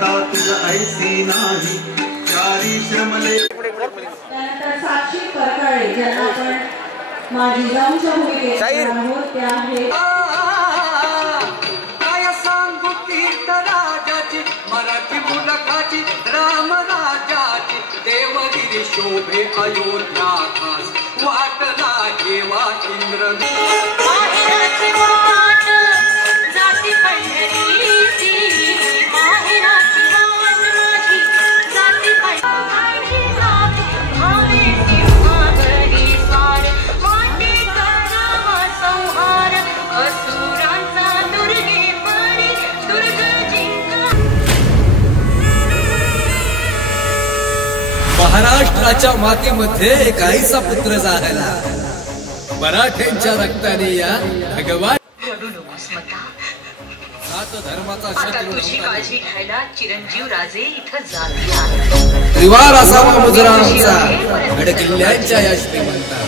दाता तुझ ऐसी नाही चारी श्रमले। त्यानंतर साक्षी परकाळे ज्यांना आपण माझी जाऊच्या भूमिकेत आहोत त्या आहेत काय सांगू कीर्तनाची मराठी मुलखाची राम राजाची देवगिरी शोभे अयोध्या खास वाटला हेवा इंद्र महाराष्ट्राच्या मातीमध्ये एक आईचा पुत्र झाला मराठ्यांच्या रक्ताने या भगवान सात धर्माचा शत्रू तुझी काळजी घ्यायला चिरंजीव राजे इथं जाती आहे। त्रिवार असावा मुजरा आमचा गड किल्ल्यांच्या या श्रीमंता